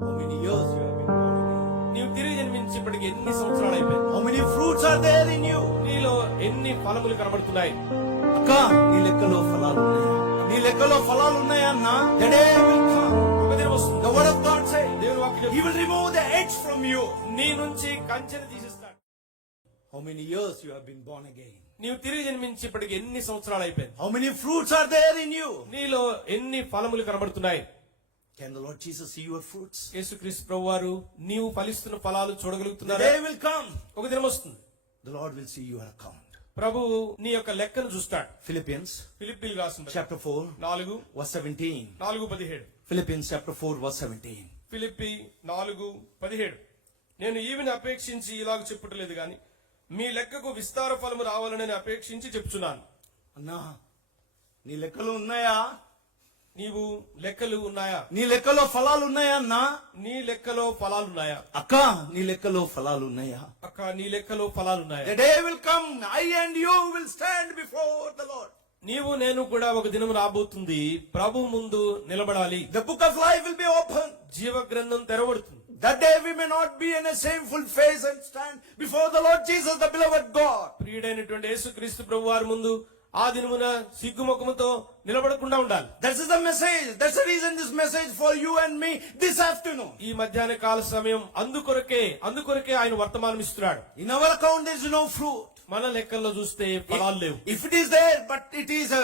How many years you have been born again? నీవు తిరిగి జన్మించినప్పటికి ఎన్ని సంవత్సరాలు అయిపోయింది? How many fruits are there in you? నీలో ఎన్ని ఫలములు కనబడుతున్నాయి? అక్క నీ లెక్కలో ఫలాలు ఉన్నాయా? నీ లెక్కలో ఫలాలు ఉన్నాయా అన్న? The day will come. ఒక దినం వస్తుంది. The word of God says, దేవుని వాక్యం He will remove the edge from you. నీ నుంచి కంచెను తీసేస్తాడు. How many years you have been born again? నీవు తిరిగి జన్మించినప్పటికి ఎన్ని సంవత్సరాలు అయిపోయింది? How many fruits are there in you? నీలో ఎన్ని ఫలములు కనబడుతున్నాయి? Can the Lord Jesus see your fruits? యేసుక్రీస్తు ప్రభువారు నీవు ఫలిస్తున్న ఫలాలు The చూడగలుగుతున్నారా? day will come. ఒక దినం వస్తుంది. The Lord will see your account. ప్రభువు నీ యొక్క లెక్కను చూస్తాడు. Philippians ఫిలిప్పీయులకు రాసిన chapter 4 4 verse 17. 4:17. Philippians chapter 4 verse 17. Philippi 4:17. నేను ఈవిని అపేక్షించి ఇలాగ చెప్పుటలేదు గాని మీ లెక్కకు విస్తార ఫలము రావాలని అపేక్షించి చెప్తున్నాను. అన్నా నీ లెక్కలు ఉన్నాయా? నీవు లెక్కలు ఉన్నాయా? నీ లెక్కలో ఫలాలు ఉన్నాయా అన్నా? నీ లెక్కలో ఫలాలున్నాయా? అక్క నీ లెక్కలో ఫలాలు ఉన్నాయా? అక్క నీ లెక్కలో ఫలాలున్నాయా? The day will come, I and you will stand before the Lord. నీవు నేను కూడా ఒక దినం రాబోతుంది, ప్రభు ముందు నిలబడాలి. The book of life will be open. జీవ గ్రంథం తెరవబడుతుంది. That day we may not be in a shameful face and stand before the Lord Jesus, the beloved God. ప్రియుడైనటువంటి యేసుక్రీస్తు ప్రభు వారి ముందు ఆ దినమున సిగ్గుముఖముతో నిలబడకుండా ఉండాలి. That is the message. That's the reason this message for you and me this afternoon. ఈ మధ్యాహ్న కాల సమయం అందుకొరకే ఆయన వర్తమానం ఇస్తున్నాడు. In our account there is no fruit. మన లెక్కల్లో చూస్తే ఫలాలు లేవు. If it is there, but it is a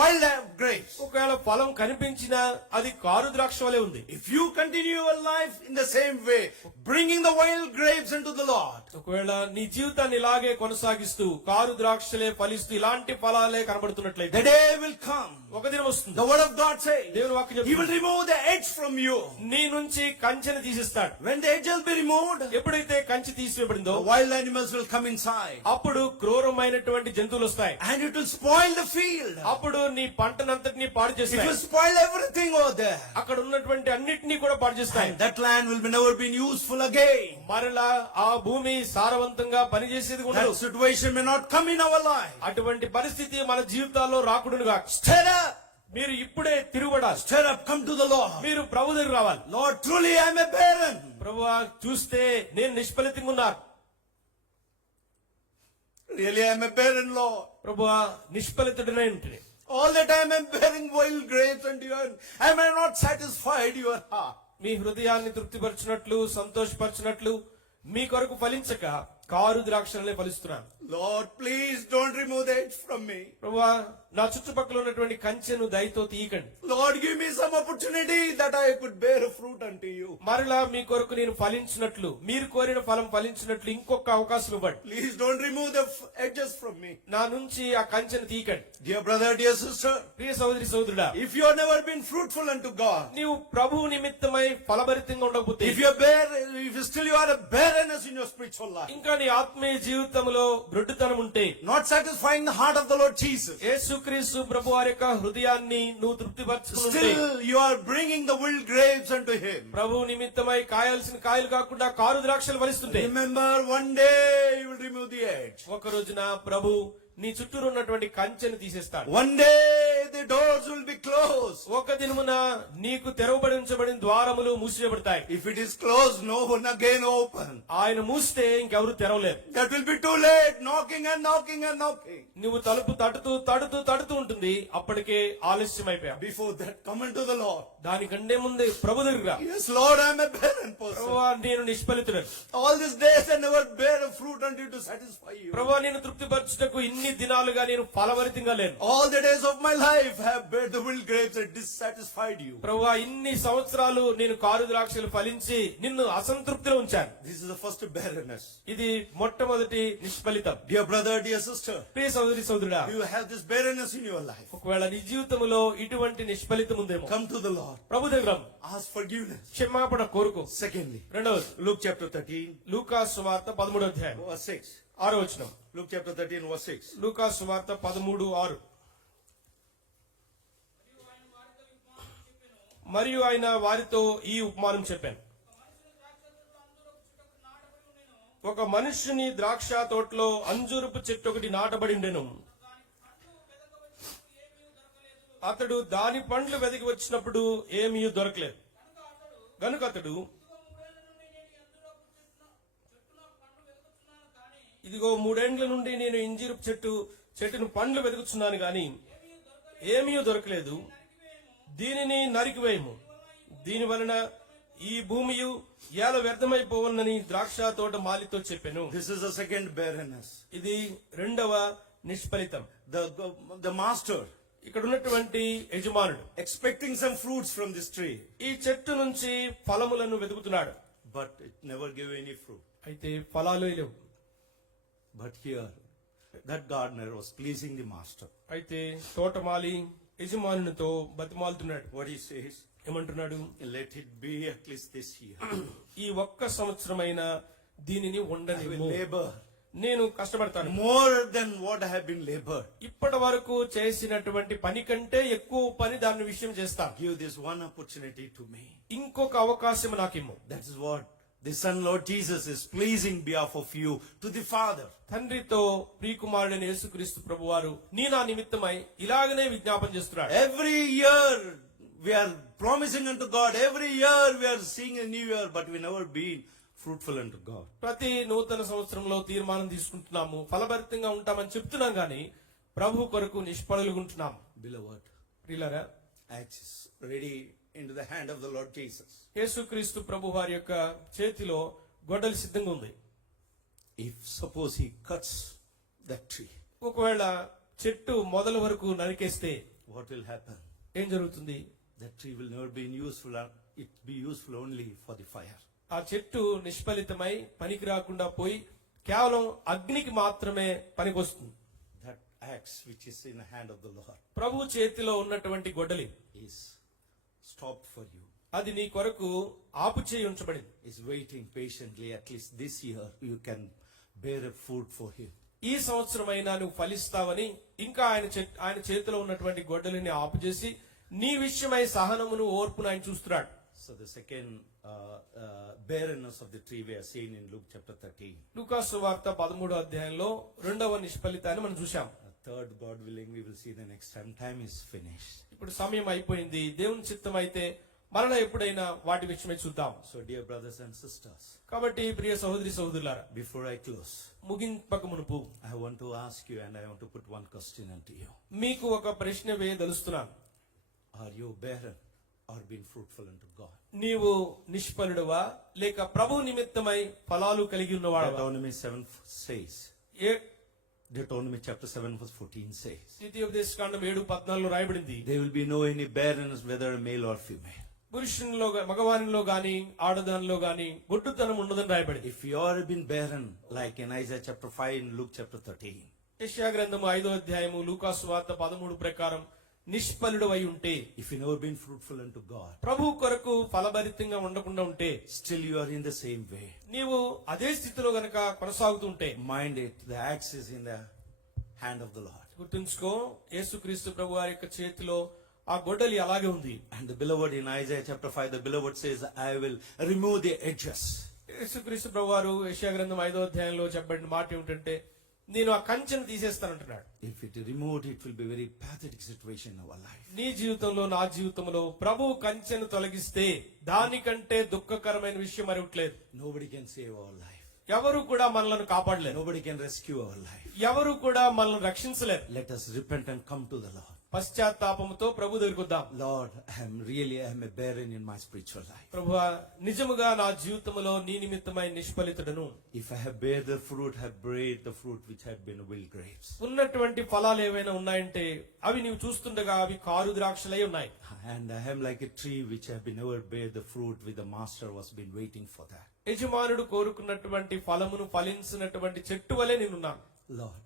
wild grapes. ఒకవేళ ఫలం కనిపించినా అది కారు ద్రాక్ష వలె ఉంది. If you continue your life in the same way, bringing the wild grapes into the Lord, ఒకవేళ నీ జీవితాన్ని ఇలాగే కొనసాగిస్తూ కారు ద్రాక్షలే ఫలిస్తూ ఇలాంటి ఫలాలే కనబడుతున్నట్లయితే the day will come. ఒక దినం వస్తుంది. The word of God says, దేవుని వాక్యం He will చెప్తుంది, remove the edge from you. నీ నుంచి కంచెను తీసిస్తాడు. When the edge will be removed, ఎప్పుడైతే కంచె తీసివేయబడిందో the wild animals will come inside. అప్పుడు క్రూరమైనటువంటి జంతువులు వస్తాయి. And it will spoil the field. అప్పుడు నీ పంటనంతటినీ పాడు It చేస్తాయి. will spoil everything over there. అక్కడ ఉన్నటువంటి అన్నిటినీ కూడా పాడు చేస్తాయి. And that land will be never been useful again. మరలా ఆ భూమి సారవంతంగా పనిచేసేది That ఉండదు. situation may not come in our life. అటువంటి పరిస్థితి మన జీవితాల్లో రాకూడదుగా. Stir up. మీరు ఇప్పుడే తిరుగుబడాలి. Stir up. Come to the Lord. మీరు ప్రభు దగ్గర రావాలి. Lord, truly I am a barren. ప్రభువా చూస్తే నేను నిష్ఫలితంగా ఉన్నాను. Really I am a barren, Lord. ప్రభువా నిష్ఫలితుడనే ఉంటుంది. All the time I am bearing wild grapes and you am I not satisfied your heart? మీ హృదయాన్ని తృప్తిపరచినట్లు సంతోషపరచినట్లు మీ కొరకు ఫలించక car ద్రాక్షలనే ఫలిస్తున్నాను. Lord, please don't remove the edge from me. ప్రభువా నా చుట్టుపక్కల ఉన్నటువంటి కంచెను దయతో తీయకండి. Lord, give me some opportunity that I could bear a fruit unto you. మరలా మీ కొరకు నేను ఫలించినట్లు, మీరు కోరిన ఫలం ఫలించినట్లు ఇంకొక అవకాశం ఇవ్వండి. Please don't remove the edges from me. నా నుంచి ఆ కంచెను తీయకండి. Dear brother, dear sister, ప్రియ సోదరి సోదరుడా, if you have never been fruitful unto God, నీవు ప్రభువు నిమిత్తమై ఫలభరితంగా ఉండకపోతే, if still you are a barrenness in your spiritual life, ఇంకా నీ ఆత్మీయ జీవితంలో బ్రొడ్డుతనం ఉంటే, not satisfying the heart of the Lord Jesus, యేసుక్రీస్తు ప్రభు వారి యొక్క హృదయాన్ని నువ్వు తృప్తిపరచుకుంటే, still you are bringing the wild grapes unto Him. ప్రభు నిమిత్తమై కాయాల్సిన కాయలు కాకుండా కారు ద్రాక్షలు ఫలిస్తుంటే, Remember, one day you will remove the edge. ఒక రోజున ప్రభు నీ చుట్టూరు ఉన్నటువంటి కంచెను తీసేస్తాడు. One day the doors will be closed. ఒక దినమున నీకు తెరవబడి ఉంచబడిన ద్వారములు మూసివేయబడతాయి. If it is closed, no one again open. ఆయన మూస్తే ఇంకెవరు తెరవలేరు. That will be too late, knocking and knocking and knocking. నువ్వు తలుపు తడుతూ ఉంటుంది, అప్పటికే ఆలస్యం అయిపోయా. Before that, come unto the Lord. దానికంటే ముందే ప్రభు దగ్గర రా. Yes, Lord, I am a barren person. ప్రభువా నేను నిష్ఫలితుడను. All these days I never bear a fruit unto you to satisfy you. ప్రభువా నేను తృప్తిపరచుటకు ఇన్ని దినాలుగా నేను ఫలభరితంగా లేను. All the days of my life I have bear the wild grapes and dissatisfied you. ప్రభువా ఇన్ని సంవత్సరాలు నేను కారు ద్రాక్షలు ఫలించి నిన్ను అసంతృప్తిలో ఉంచాను. This is the first barrenness. ఇది మొట్టమొదటి నిష్ఫలితం. Dear brother, dear sister, ప్రియ సోదరి సోదరుడా, do you have this barrenness in your life? ఒకవేళ నీ జీవితంలో ఇటువంటి నిష్ఫలితం ఉందేమో, Come to the Lord. ప్రభు దగ్గర Ask forgiveness. క్షమాపణ కోరుకో. Secondly, రెండవది Luke chapter 13, లూకా సువార్త 13వ అధ్యాయం verse 6. 6వ వచనం. Luke chapter 13, verse 6. లూకా సువార్త 13:6. మరియు ఆయన వారితో ఈ ఉపమానం చెప్పాను. ఒక మనుష్యుని ద్రాక్ష తోటలో అంజూరపు చెట్టు ఒకటి నాటబడి ఉండెను. అతడు దాని పండ్లు వెదికి వచ్చినప్పుడు ఏమీ దొరకలేదు. గనుక అతడు ఇదిగో 3 ఏండ్ల నుండి నేను ఇంజీరు చెట్టును పండ్లు వెతుకుతున్నాను గాని ఏమీ దొరకలేదు. దీనిని నరికివేయము, దీని వలన ఈ భూమియు ఏల వ్యర్థమైపోవనని ద్రాక్ష తోట మాలితో చెప్పెను. This is the second barrenness. ఇది రెండవ నిష్ఫలితం. The master ఇక్కడ ఉన్నటువంటి యజమానుడు expecting some fruits from this tree, ఈ చెట్టు నుంచి ఫలములను వెతుకుతున్నాడు, but it never gave any fruit. అయితే ఫలాలు లేవు. But here, that gardener was pleasing the master. అయితే తోటమాలి యజమానునితో బతిమాలుతున్నాడు. What he says, ఏమంటున్నాడు? let it be at least this year. ఈ ఒక్క సంవత్సరమైన దీనిని I will ఉండనివ్వు, labor నేను కష్టపడతాను. more than what I have been labored. ఇప్పటి వరకు చేసినటువంటి పని కంటే ఎక్కువ పని దాని విషయం చేస్తాను. Give this one opportunity to me. ఇంకొక అవకాశం నాకిమ్ము. That is what the Son Lord Jesus is pleasing behalf of you to the Father. తండ్రితో ప్రియకుమారుడైన యేసుక్రీస్తు ప్రభువారు నీ నా నిమిత్తమై ఇలాగనే విజ్ఞాపన చేస్తున్నాడు. Every year we are promising unto God. Every year we are seeing a new year, but we never been fruitful unto God. ప్రతి నూతన సంవత్సరంలో తీర్మానం తీసుకుంటున్నాము, ఫలభరితంగా ఉంటామని చెప్తున్నాం గాని ప్రభు కొరకు నిష్ఫలుగా ఉంటున్నాము. Beloved, ప్రియులారా, axe is ready into the hand of the Lord Jesus. యేసుక్రీస్తు ప్రభు వారి యొక్క చేతిలో గొడ్డలి సిద్ధంగా ఉంది. If suppose he cuts that tree, ఒకవేళ చెట్టు మొదల వరకు నరికేస్తే what will happen? ఏం జరుగుతుంది? That tree will never be useful. It be useful only for the fire. ఆ చెట్టు నిష్ఫలితమై పనికి రాకుండా పోయి కేవలం అగ్నికి మాత్రమే పనికొస్తుంది. That axe which is in the hand of the Lord ప్రభు చేతిలో ఉన్నటువంటి గొడ్డలి is stopped for you. అది నీ కొరకు ఆపు చేయి ఉంచబడింది. Is waiting patiently. At least this year you can bear a fruit for him. ఈ సంవత్సరమైనా నువ్వు ఫలిస్తావని ఇంకా ఆయన చేతిలో ఉన్నటువంటి గొడ్డలిని ఆపు చేసి నీ విషయమై సహనమును ఓర్పును ఆయన చూస్తున్నాడు. So the second barrenness of the tree we are seeing in Luke chapter 13. లూకాసు వార్త 13వ అధ్యాయంలో రెండవ నిష్ఫలితాన్ని మనం చూశాం. Third, God willing, we will see the next time. Time is finished. ఇప్పుడు సమయం అయిపోయింది. దేవుని చిత్తం అయితే మరలా ఎప్పుడైనా వాటి విషయమై చూద్దాం. So dear brothers and sisters, కాబట్టి ప్రియ సహోదరి సహోదరులారా, before I close, ముగింపక మునుపు I want to ask you and I want to put one question unto you. మీకు ఒక ప్రశ్న వేయదలుస్తున్నాను. Are you barren or been fruitful unto God? నీవు నిష్ఫలుడువా లేక ప్రభు నిమిత్తమై ఫలాలు కలిగి ఉన్నవాడవా? Deuteronomy 7 says, Deuteronomy chapter 7 verse 14 says, ద్వితీయోపదేశకాండం 7:14 రాయబడింది, there will be no any barrenness whether male or female. పురుషునిలో మగవానిలో గాని ఆడదానిలో గాని గొడ్డుతనం ఉండదని రాయబడింది. If you are been barren, like in Isaiah chapter 5 and Luke chapter 13, యెషయా గ్రంథము 5వ అధ్యాయము లూకాసు వార్త 13 ప్రకారం నిష్ఫలుడు అయి ఉంటే, if you never been fruitful unto God, ప్రభు కొరకు ఫలభరితంగా ఉండకుండా ఉంటే, still you are in the same way. నీవు అదే స్థితిలో గనక కొనసాగుతుంటే, Mind it, the axe is in the hand of the Lord. గుర్తుంచుకో, యేసుక్రీస్తు ప్రభు వారి యొక్క చేతిలో ఆ గొడ్డలి అలాగే ఉంది. And the beloved in Isaiah chapter 5, the beloved says, I will remove the edges. యేసుక్రీస్తు ప్రభు వారు యెషయా గ్రంథం 5వ అధ్యాయంలో చెప్పబడిన మాట ఏమిటంటే, నేను ఆ కంచెను తీసేస్తానంటున్నాడు. If it removed, it will be very pathetic situation in our life. నీ జీవితంలో నా జీవితంలో ప్రభు కంచెను తొలగిస్తే దానికంటే దుఃఖకరమైన విషయం మరొకట్లేదు. Nobody can save our life. ఎవరు కూడా మనల్ని కాపాడలేరు. Nobody can rescue our life. ఎవరు కూడా మనల్ని రక్షించలేరు. Let us repent and come to the Lord. పశ్చాత్తాపముతో ప్రభు దగ్గరికి వద్దాం. Lord, I am a barren in my spiritual life. ప్రభువా, నిజముగా నా జీవితంలో నీ నిమిత్తమై నిష్ఫలితుడను. If I have bare the fruit, have bred the fruit which have been wild grapes. ఉన్నటువంటి ఫలాలు ఏవైనా ఉన్నాయంటే అవి నీవు చూస్తుండగా అవి కారు ద్రాక్షలై ఉన్నాయి. And I am like a tree which have been never bear the fruit with the master was been waiting for that. యజమానుడు కోరుకున్నటువంటి ఫలమును ఫలించినటువంటి చెట్టు వలె నేనున్నాను. Lord,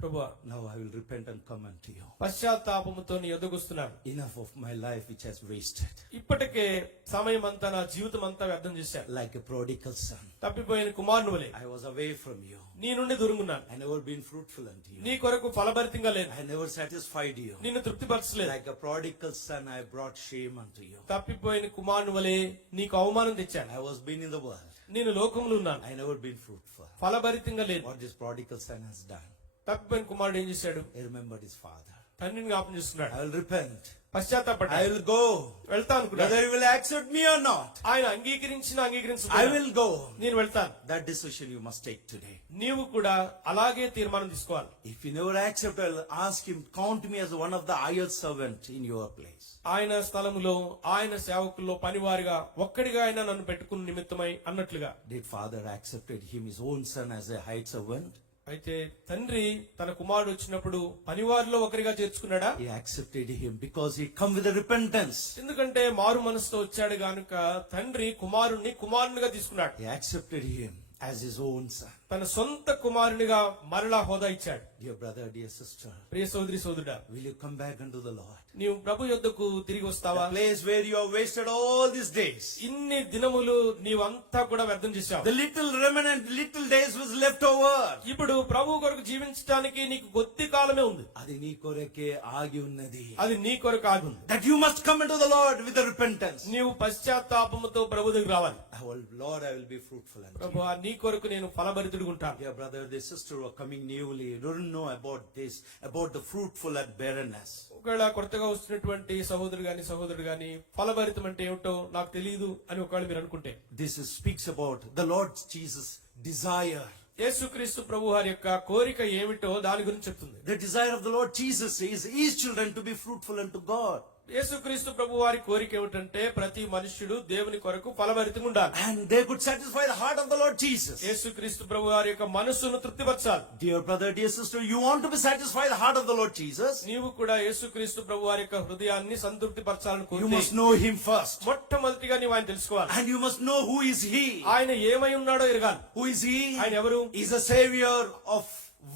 ప్రభువా, now I will repent and come unto you. పశ్చాత్తాపముతో నీ ఎదుగుస్తున్నాను. Enough of my life which has wasted. ఇప్పటికే సమయం అంతా నా జీవితం అంతా వ్యర్థం చేశాను. Like a prodigal son. తప్పిపోయిన కుమారుని వలె I was away from you. నీ నుండి దూరంగున్నాను. I never been fruitful unto you. నీ కొరకు ఫలభరితంగా లేదు. I never satisfied you. నిన్ను తృప్తిపరచలేదు. Like a prodigal son, I brought shame unto you. తప్పిపోయిన కుమారుని వలె నీకు అవమానం తెచ్చాను. I was been in the world. నేను లోకంలో ఉన్నాను. I never been fruitful. ఫలభరితంగా లేదు. What this prodigal son has done, తప్పిపోయిన కుమారుడు ఏం చేశాడు? he remembered his father. తండ్రిని జ్ఞాపం చేస్తున్నాడు. I will repent. పశ్చాత్తాపడ్డా. I will go. వెళ్తా అనుకున్నాడు. Whether he will accept me or not, ఆయన అంగీకరించినా I అంగీకరించ will go. నేను వెళ్తాను. That decision you must take today. నీవు కూడా అలాగే తీర్మానం తీసుకోవాలి. If you never accept, I'll ask him, count me as one of the hired servant in your place. ఆయన స్థలములో ఆయన సేవకుల్లో పనివారిగా ఒక్కడిగా ఆయన నన్ను పెట్టుకున్న నిమిత్తమై అన్నట్లుగా. Did father accepted him, his own son, as a hired servant? అయితే తండ్రి తన కుమారుడు వచ్చినప్పుడు పనివారిలో ఒకరిగా చేర్చుకున్నాడా? He accepted him because he come with a repentance. ఎందుకంటే మారు మనసుతో వచ్చాడు గనుక తండ్రి కుమారునిగా తీసుకున్నాడు. He accepted him as his own son. తన సొంత కుమారునిగా మరలా హోదా ఇచ్చాడు. Dear brother, dear sister, ప్రియ సోదరి సోదరుడా, will you come back unto the Lord? నీవు ప్రభు యొద్దకు తిరిగి వస్తావా? The place where you have wasted all these days. ఇన్ని దినములు నీవంతా కూడా వ్యర్థం చేశావు. The little remnant, little days was left over. ఇప్పుడు ప్రభు కొరకు జీవించడానికి నీకు కొద్ది కాలమే ఉంది. అది నీ కొరకే ఆగి ఉన్నది. అది నీ కొరకు ఆగుంది. That you must come into the Lord with the repentance. నీవు పశ్చాత్తాపముతో ప్రభు దగ్గర రావాలి. Oh Lord, I will be fruitful. ప్రభు నీ కొరకు నేను ఫలభరితుడిగా ఉంటాను. Dear brother, dear sister who are coming newly, you don't know about this, about the fruitful and barrenness. ఒకవేళ కొత్తగా వస్తున్నటువంటి సహోదరుడు గాని ఫలభరితం అంటే ఏమిటో నాకు తెలియదు అని ఒకవేళ మీరు అనుకుంటే, This speaks about the Lord Jesus' desire. యేసుక్రీస్తు ప్రభు వారి యొక్క కోరిక ఏమిటో దాని గురించి చెప్తుంది. The desire of the Lord Jesus is his children to be fruitful unto God. యేసుక్రీస్తు ప్రభు వారి కోరిక ఏమిటంటే ప్రతి మనుష్యుడు దేవుని కొరకు ఫలభరితంగా ఉండాలి. And they could satisfy the heart of the Lord Jesus. యేసుక్రీస్తు ప్రభు వారి యొక్క మనస్సును తృప్తిపరచాలి. Dear brother, dear sister, you want to be satisfied the heart of the Lord Jesus? నీవు కూడా యేసుక్రీస్తు ప్రభు వారి యొక్క హృదయాన్ని సంతృప్తిపరచాలని You కోరితే must know him first. మొట్టమొదటిగా నీవు ఆయన తెలుసుకోవాలి. And you must know who is he. ఆయన ఏమై ఉన్నాడో ఎరగాలి. Who is he? ఆయన ఎవరు? He is a savior of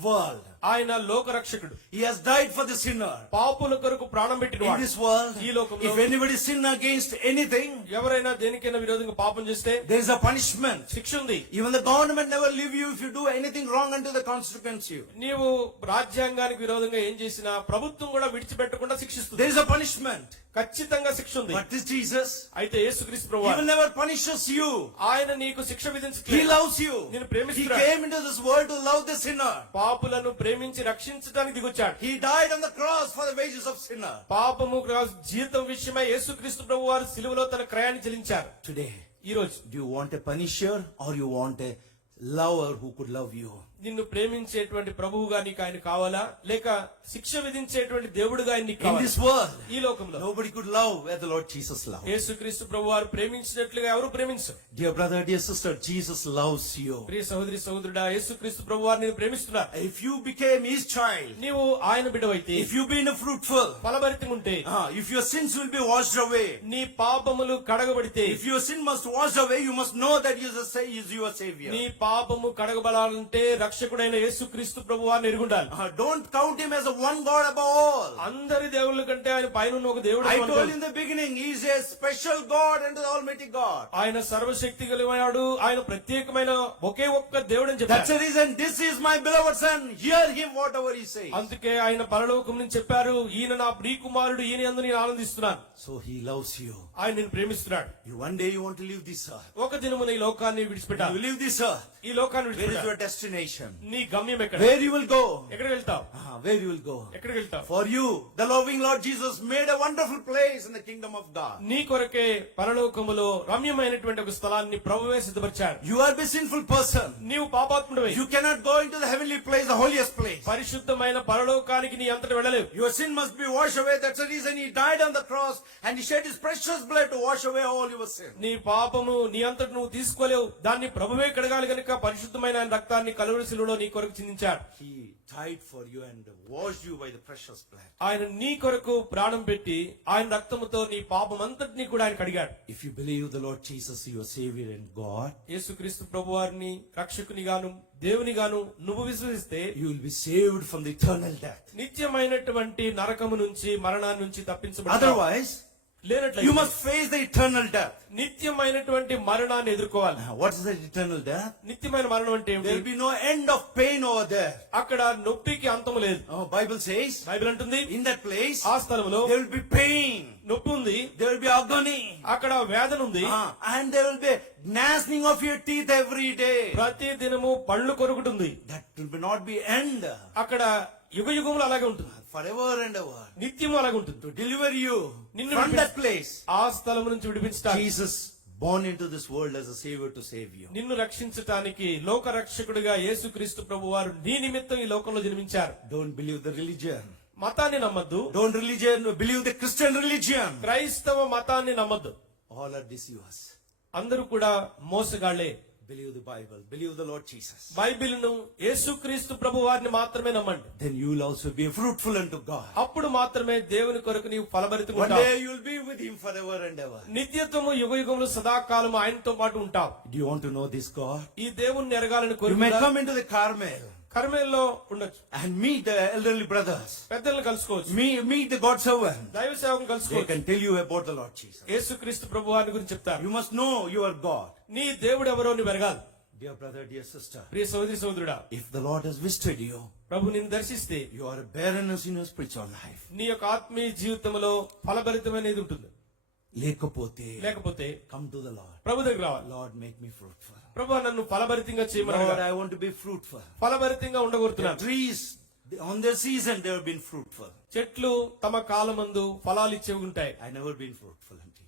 world. ఆయన లోకరక్షకుడు. He has died for the sinner. పాపుల కొరకు ప్రాణం In పెట్టినవాడు. this world, ఈ లోకంలో if anybody sin against anything, ఎవరైనా దేనికైనా విరోధంగా పాపం చేస్తే there is a punishment. శిక్ష ఉంది. Even the government never leave you if you do anything wrong until the consequence you. నీవు రాజ్యాంగానికి విరోధంగా ఏం చేసినా ప్రభుత్వం కూడా విడిచిపెట్టకుండా శిక్షిస్తుంది. There is a punishment. ఖచ్చితంగా శిక్ష ఉంది. But this Jesus, అయితే యేసుక్రీస్తు he ప్రభువు will never punishes you. ఆయన నీకు శిక్ష He విధించట్లేదు. loves you. నిన్ను He ప్రేమిస్తున్నాడు. came into this world to love the sinner. పాపులను ప్రేమించి రక్షించడానికి దిగొచ్చాడు. He died on the cross for the wages of sinner. పాపము జీతం విషయమై యేసుక్రీస్తు ప్రభువు వారు సిలువలో తన క్రయాన్ని చెల్లించారు. Today, ఈ రోజు do you want a punisher or you want a lover who could love you? నిన్ను ప్రేమించేటువంటి ప్రభువుగా నీకు ఆయన కావాలా, లేక శిక్ష విధించేటువంటి దేవుడుగా ఆయన నీకు In కావాలా? this world, ఈ లోకంలో nobody could love where the Lord Jesus loved. యేసుక్రీస్తు ప్రభు వారు ప్రేమించినట్లుగా ఎవరు ప్రేమించరు. Dear brother, dear sister, Jesus loves you. ప్రియ సహోదరి సహోదరుడా, యేసుక్రీస్తు ప్రభు వారు నేను ప్రేమిస్తున్నారు. If you became his child, నీవు ఆయన బిడ్డవైతే, if you been a fruitful, ఫలభరితంగా ఉంటే, if your sins will be washed away, నీ పాపములు కడగబడితే, if your sin must wash away, you must know that he is your savior. నీ పాపము కడగబడాలంటే రక్షకుడైన యేసుక్రీస్తు ప్రభు వారిని ఎరుగుండాలి. Don't count him as a one God above all. అందరి దేవుళ్ళ కంటే ఆయన పైన ఉన్న ఒక దేవుడు. I told you in the beginning, he is a special God unto the Almighty God. ఆయన సర్వశక్తి కలిగినాడు. ఆయన ప్రత్యేకమైన ఒకే ఒక్క దేవుడు అని That's చెప్పారు. the reason this is my beloved son. Hear him whatever he says. అందుకే ఆయన పరలోకం నుంచి చెప్పారు, ఈయన నా ప్రియ కుమారుడు, ఈయన యందు నేను ఆనందిస్తున్నాను. So he loves you. ఆయన నేను ప్రేమిస్తున్నాడు. One day you want to leave this earth. ఒక దినమున ఈ లోకాన్ని విడిచిపెట్టాలి. You leave this earth. ఈ లోకాన్ని Where is విడిచిపెట్టాలి. your destination? నీ గమ్యం ఎక్కడ? Where you will go? ఎక్కడికి వెళ్తావు? Where you will go? ఎక్కడికి వెళ్తావు? For you, the loving Lord Jesus made a wonderful place in the kingdom of God. నీ కొరకే పరలోకములో రమ్యమైనటువంటి ఒక స్థలాన్ని ప్రభువే సిద్ధపరిచాడు. You are a sinful person. నీవు పాపాత్ముడివై You cannot go into the heavenly place, the holiest place. పరిశుద్ధమైన పరలోకానికి నీ అంతట వెళ్ళలేవు. Your sin must be washed away. That's the reason he died on the cross and he shed his precious blood to wash away all your sin. నీ పాపము నీ అంతట నువ్వు తీసుకోలేవు. దాన్ని ప్రభువే కడగాలి గనుక పరిశుద్ధమైన ఆయన రక్తాన్ని కలువరి శిలువలో నీ కొరకు చిందించాడు. He died for you and washed you by the precious blood. ఆయన నీ కొరకు ప్రాణం పెట్టి ఆయన రక్తముతో నీ పాపం అంతటినీ కూడా ఆయన కడిగాడు. If you believe the Lord Jesus, your Savior and God, యేసుక్రీస్తు ప్రభువారిని రక్షకునిగాను దేవునిగాను నువ్వు విశ్వసిస్తే you will be saved from the eternal death. నిత్యమైనటువంటి నరకము నుంచి మరణాన్ని నుంచి తప్పించబడతావు. Otherwise, లేనట్లయితే you must face the eternal death. నిత్యమైనటువంటి మరణాన్ని ఎదుర్కోవాలి. What is the eternal death? నిత్యమైన మరణం అంటే There will ఏమిటి? be no end of pain over there. అక్కడ నొప్పికి అంతము లేదు. Bible says, బైబిల్ అంటుంది, in that place, ఆ స్థలంలో there will be pain. నొప్పి ఉంది, There will be agony. అక్కడ వేదన ఉంది, And there will be gnashing of your teeth every day. ప్రతి దినము పళ్ళు కొరుకుతుంది. That will not be end. అక్కడ యుగ యుగములు అలాగే ఉంటుంది, forever and ever, నిత్యము అలాగే ఉంటుంది. to deliver you నిన్ను from that విడిపించ- place. ఆ స్థలం నుంచి విడిపించడానికి, Jesus born into this world as a savior to save you. నిన్ను రక్షించటానికి లోక రక్షకుడిగా యేసుక్రీస్తు ప్రభు వారు నీ నిమిత్తం ఈ లోకంలో జన్మించారు. Don't believe the religion. మతాన్ని నమ్మద్దు, Don't believe the Christian religion. క్రైస్తవ మతాన్ని నమ్మద్దు. All are deceivers. అందరూ కూడా మోసగాళ్లే. Believe the Bible. Believe the Lord Jesus. బైబిల్ను, యేసుక్రీస్తు ప్రభు వారిని మాత్రమే నమ్మండి. Then you will also be fruitful unto God. అప్పుడు మాత్రమే దేవుని కొరకు నీవు ఫలభరితంగా One ఉంటావు. day you will be with Him forever and ever. నిత్యత్వము యుగ యుగములు సదాకాలము ఆయనతో పాటు ఉంటావు. Do you want to know this God? ఈ దేవుణ్ణి ఎరగాలని You may కోరుకుంటా. come into the Carmel కర్మేల్లో ఉండొచ్చు, and meet the elderly brothers. పెద్దలను కలుసుకోవచ్చు, Meet the God servant. దైవ సేవకులను They కలుసుకోవచ్చు. can tell you about the Lord Jesus. యేసుక్రీస్తు ప్రభు వారిని గురించి చెప్తారు. You must know your God. నీ దేవుడు ఎవరో నువ్వు ఎరగాలి. Dear brother, dear sister, ప్రియ సోదరి సోదరుడా, if the Lord has visited you, ప్రభు నిన్ను దర్శిస్తే you are a barrenness in your spiritual life. నీ యొక్క ఆత్మీయ జీవితంలో ఫలభరితమైనది ఉంటుంది. లేకపోతే Come to the Lord. ప్రభు దగ్గర రావాలి. Lord, make me fruitful. ప్రభు నన్ను ఫలభరితంగా చేయమని Lord, అడగాలి. I want to be fruitful. ఫలభరితంగా The ఉండగోరుతున్నాను. trees, on their season, they have been fruitful. చెట్లు తమ కాలమందు ఫలాలు ఇచ్చేవి ఉంటాయి. I never been fruitful until you.